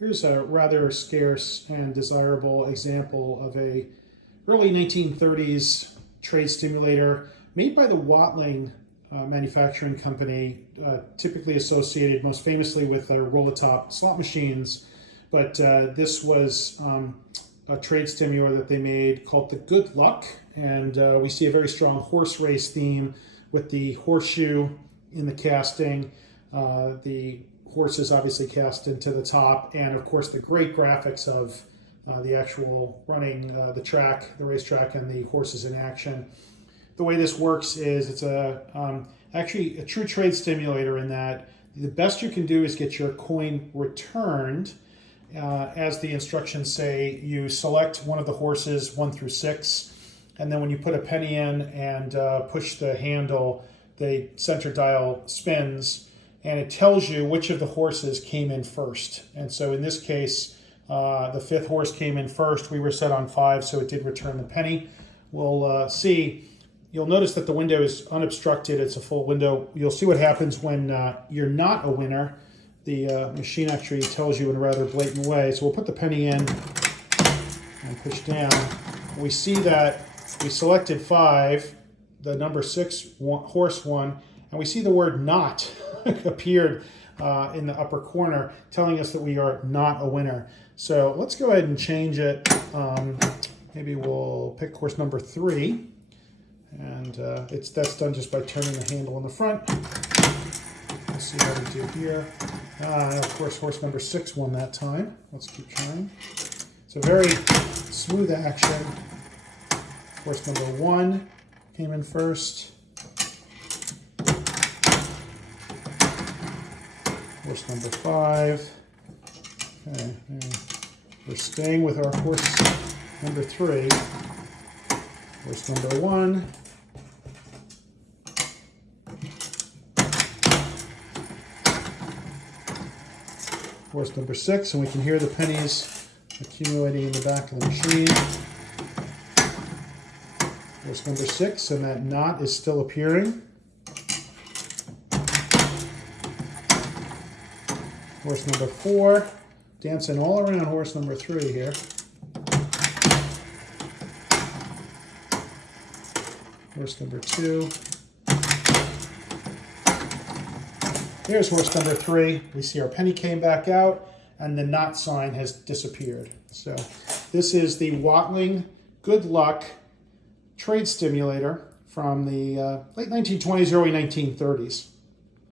Here's a rather scarce and desirable example of a early 1930s trade stimulator made by the Watling manufacturing company, typically associated most famously with their roll-a-top slot machines. But this was a trade stimulator that they made called the Good Luck, and we see a very strong horse race theme with the horseshoe in the casting. The horse is obviously cast into the top, and of course the great graphics of the actual running the track, the racetrack, and the horses in action. The way this works is it's actually a true trade stimulator in that the best you can do is get your coin returned. As the instructions say, you select one of the horses 1 through 6, and then when you put a penny in and push the handle, the center dial spins, and it tells you which of the horses came in first. And so in this case, the 5th horse came in first. We were set on 5, so it did return the penny. We'll see. You'll notice that the window is unobstructed. It's a full window. You'll see what happens when you're not a winner. The machine actually tells you in a rather blatant way. So we'll put the penny in and push down. We see that we selected 5, the number 6 horse won, and we see the word not appeared in the upper corner, telling us that we are not a winner. So let's go ahead and change it. Maybe we'll pick horse number 3, and that's done just by turning the handle on the front. Let's see how we do here. Of course, horse number 6 won that time. Let's keep trying. It's a very smooth action. Horse number 1 came in first. Horse number 5. Okay, we're staying with our horse number 3. Horse number 1. Horse number 6, and we can hear the pennies accumulating in the back of the machine. Horse number 6, and that knot is still appearing. Horse number 4, dancing all around horse number 3 here. Horse number 2. Here's horse number 3. We see our penny came back out, and the knot sign has disappeared. So this is the Watling Good Luck trade stimulator from the late 1920s, early 1930s.